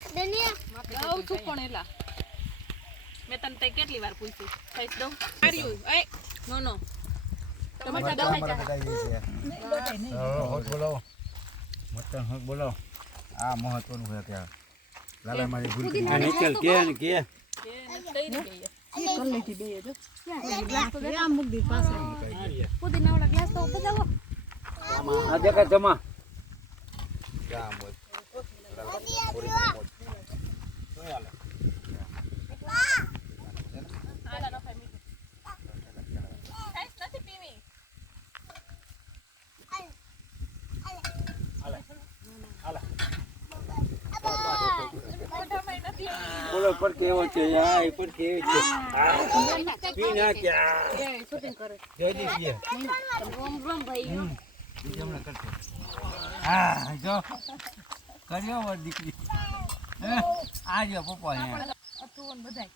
દઉં છું પણ એલા મેં તને તે કેટલી વાર પૂછ્યું ખાઈશ દઉં માર્યું એ નો ટમાટા બોલાવો મટન હક બોલાવો આ મહત્વનું છે ત્યાં લાલા મારી ભૂલ કરી નિકલ કે ને કે થઈ ગઈ કલ્લેથી બે જો ગ્લાસ તો આમ મૂક દી પાસે પુદીના વાળા ગ્લાસ તો બજાવો આ દેખા જમા જામ બોલો પર કેવો છે યાર એ પર કેવો છે પી ના ક્યાં એ શૂટિંગ કરે જલ્દી પીએ રોમ રોમ ભાઈ જમણે કરશે હા જો કર્યો વર દીકરી આ જો પપ્પા અહીંયા અતુન બધાય